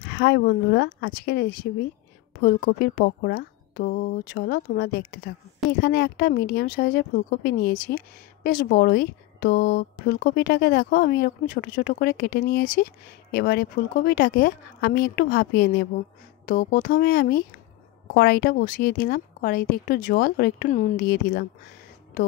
High বন্ধুরা, আজকের recipe ফুলকপির পকোড়া। তো চলো তোমরা দেখতে থাকো। এখানে একটা মিডিয়াম সাইজের ফুলকপি নিয়েছি, বেশ বড়ই। তো ফুলকপিটাকে দেখো আমি এরকম ছোট ছোট করে কেটে নিয়েছি। এবারে ফুলকপিটাকে আমি একটু ভাপিয়ে নেব। তো প্রথমে আমি কড়াইটা বসিয়ে দিলাম, কড়াইতে একটু জল আর একটু নুন দিয়ে দিলাম। তো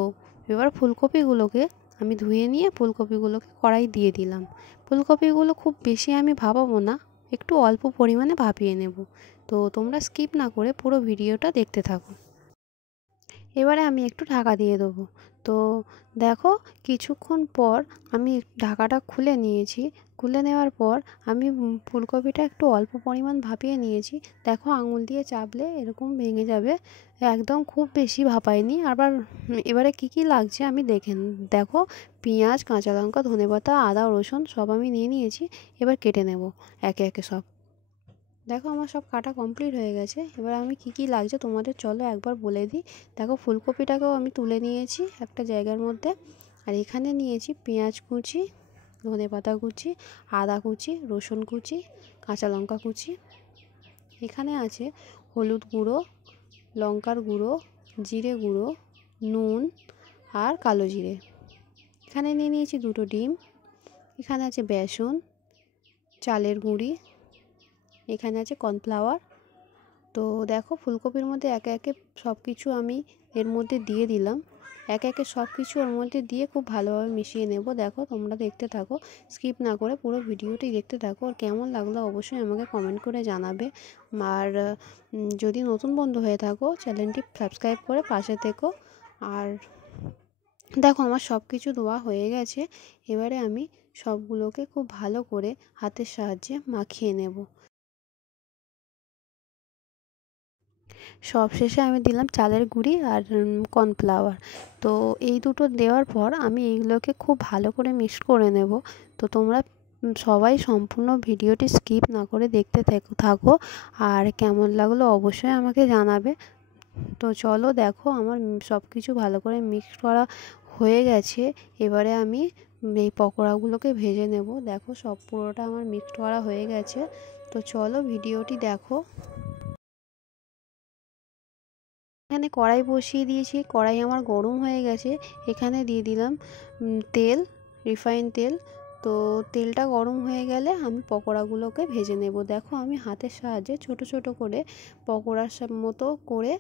এবার ফুলকপিগুলোকে আমি ধুয়ে নিয়ে ফুলকপিগুলোকে কড়াই দিয়ে দিলাম। ফুলকপিগুলো খুব বেশি আমি ভাপাবো না, একটু অল্প পরিমাণে ভাপিয়ে নেব। তো তোমরা স্কিপ না করে পুরো ভিডিওটা দেখতে থাকো। এবারে আমি একটু ঢাকা দিয়ে দেবো। তো দেখো কিছুক্ষণ পর আমি ঢাকাটা খুলে নিয়েছি। খুলে নেওয়ার পর আমি ফুলকপিটা একটু অল্প পরিমাণ ভাপিয়ে নিয়েছি। দেখো আঙুল দিয়ে চাপলে এরকম ভেঙে যাবে, একদম খুব বেশি ভাপাইনি। আবার এবারে কি কি লাগছে আমি দেখো পেঁয়াজ, কাঁচা লঙ্কা, ধনেপাতা, আদা, রসুন সব আমি নিয়ে নিয়েছি। এবার কেটে নেব একে একে সব। দেখো আমার সব কাটা কমপ্লিট হয়ে গেছে। এবার আমি কি কি লাগছে তোমাদের চলো একবার বলে দিই। দেখো ফুলকপিটাকেও আমি তুলে নিয়েছি একটা জায়গার মধ্যে। আর এখানে নিয়েছি পেঁয়াজ কুচি, ধনেপাতা কুচি, আদা কুচি, রসুন কুচি, কাঁচা লঙ্কা কুচি। এখানে আছে হলুদ গুঁড়ো, লঙ্কার গুঁড়ো, জিরে গুঁড়ো, নুন আর কালো জিরে। এখানে নিয়ে নিয়েছি দুটো ডিম। এখানে আছে বেসন, চালের গুঁড়ি, এখানে আছে কর্নফ্লাওয়ার। তো দেখো ফুলকপির মধ্যে একে একে সব কিছু আমি এর মধ্যে দিয়ে দিলাম। একে একে সব কিছু ওর মধ্যে দিয়ে খুব ভালোভাবে মিশিয়ে নেব। দেখো তোমরা দেখতে থাকো, স্কিপ না করে পুরো ভিডিওটি দেখতে থাকো। আর কেমন লাগলো অবশ্যই আমাকে কমেন্ট করে জানাবে। আর যদি নতুন বন্ধু হয়ে থাকো চ্যানেলটি সাবস্ক্রাইব করে পাশে থেকো। আর দেখো আমার সব কিছু দেওয়া হয়ে গেছে। এবারে আমি সবগুলোকে খুব ভালো করে হাতের সাহায্যে মাখিয়ে নেব। সবশেষে আমি দিলাম চালের গুঁড়ি আর কর্নফ্লাওয়ার। তো এই দুটো দেওয়ার পর আমি এইগুলোকে খুব ভালো করে মিক্স করে নেব। তো তোমরা সবাই সম্পূর্ণ ভিডিওটি স্কিপ না করে দেখতে থাকো। আর কেমন লাগলো অবশ্যই আমাকে জানাবে। তো চলো দেখো আমার সব কিছু ভালো করে মিক্স করা হয়ে গেছে। এবারে আমি এই পকোড়াগুলোকে ভেজে নেব। দেখো সব পুরোটা আমার মিক্সড করা হয়ে গেছে। তো চলো ভিডিওটি দেখো। এখানে কড়াই বসিয়ে দিয়েছি, কড়াই আমার গরম হয়ে গেছে। এখানে দিয়ে দিলাম তেল, রিফাইন তেল। তো তেলটা গরম হয়ে গেলে আমি পকোড়াগুলোকে ভেজে নেব। দেখো আমি হাতের সাহায্যে ছোট ছোট করে পকোড়ার মতো করে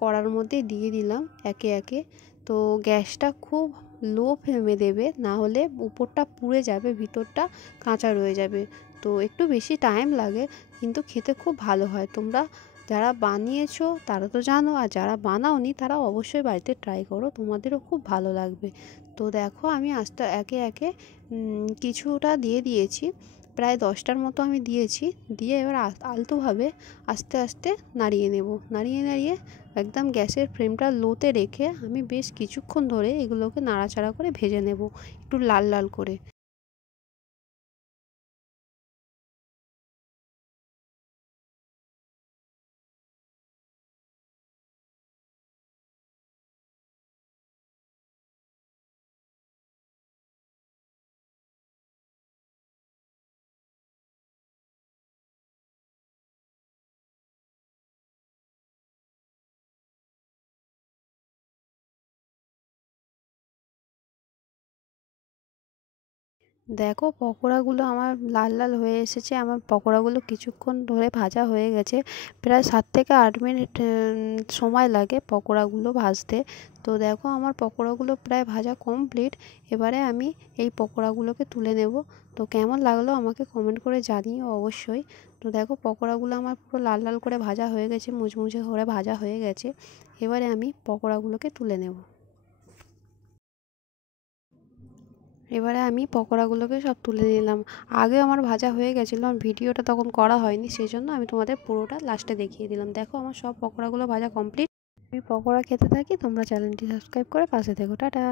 কড়ার মধ্যে দিয়ে দিলাম একে একে। তো গ্যাসটা খুব লো ফ্লেমে দেবে, না হলে উপরটা পুড়ে যাবে, ভিতরটা কাঁচা রয়ে যাবে। তো একটু বেশি টাইম লাগে, কিন্তু খেতে খুব ভালো হয়। তোমরা যারা বানিয়েছো তারা তো জানো, আর যারা বানাওনি তারা অবশ্যই বাড়িতে ট্রাই করো, তোমাদেরও খুব ভালো লাগবে। তো দেখো আমি আস্তে একে একে কিছুটা দিয়ে দিয়েছি, প্রায় 10টার মতো আমি দিয়েছি। দিয়ে এবার আলতোভাবে আস্তে আস্তে নাড়িয়ে নেব। নাড়িয়ে নাড়িয়ে একদম গ্যাসের ফ্লেমটা লোতে রেখে আমি বেশ কিছুক্ষণ ধরে এগুলোকে নাড়াচাড়া করে ভেজে নেব, একটু লাল লাল করে। দেখো পকোড়াগুলো আমার লাল লাল হয়ে এসেছে। আমার পকোড়াগুলো কিছুক্ষণ ধরে ভাজা হয়ে গেছে, প্রায় 7 থেকে 8 মিনিট সময় লাগে পকোড়াগুলো ভাজতে। তো দেখো আমার পকোড়াগুলো প্রায় ভাজা কমপ্লিট। এবারে আমি এই পকোড়াগুলোকে তুলে নেব। তো কেমন লাগলো আমাকে কমেন্ট করে জানিও অবশ্যই। তো দেখো পকোড়াগুলো আমার পুরো লাল লাল করে ভাজা হয়ে গেছে, মুচমুচে করে ভাজা হয়ে গেছে। এবারে আমি পকোড়াগুলোকে তুলে নেব। এবারে আমি পকোড়াগুলোকে সব তুলে নিলাম। আগে আমার ভাজা হয়ে গেছিলো, আমার ভিডিওটা তখন করা হয়নি, সেই জন্য আমি তোমাদের পুরোটা লাস্টে দেখিয়ে দিলাম। দেখো আমার সব পকোড়াগুলো ভাজা কমপ্লিট। আমি পকোড়া খেতে থাকি, তোমরা চ্যানেলটি সাবস্ক্রাইব করে পাশে থেকো। টাটা।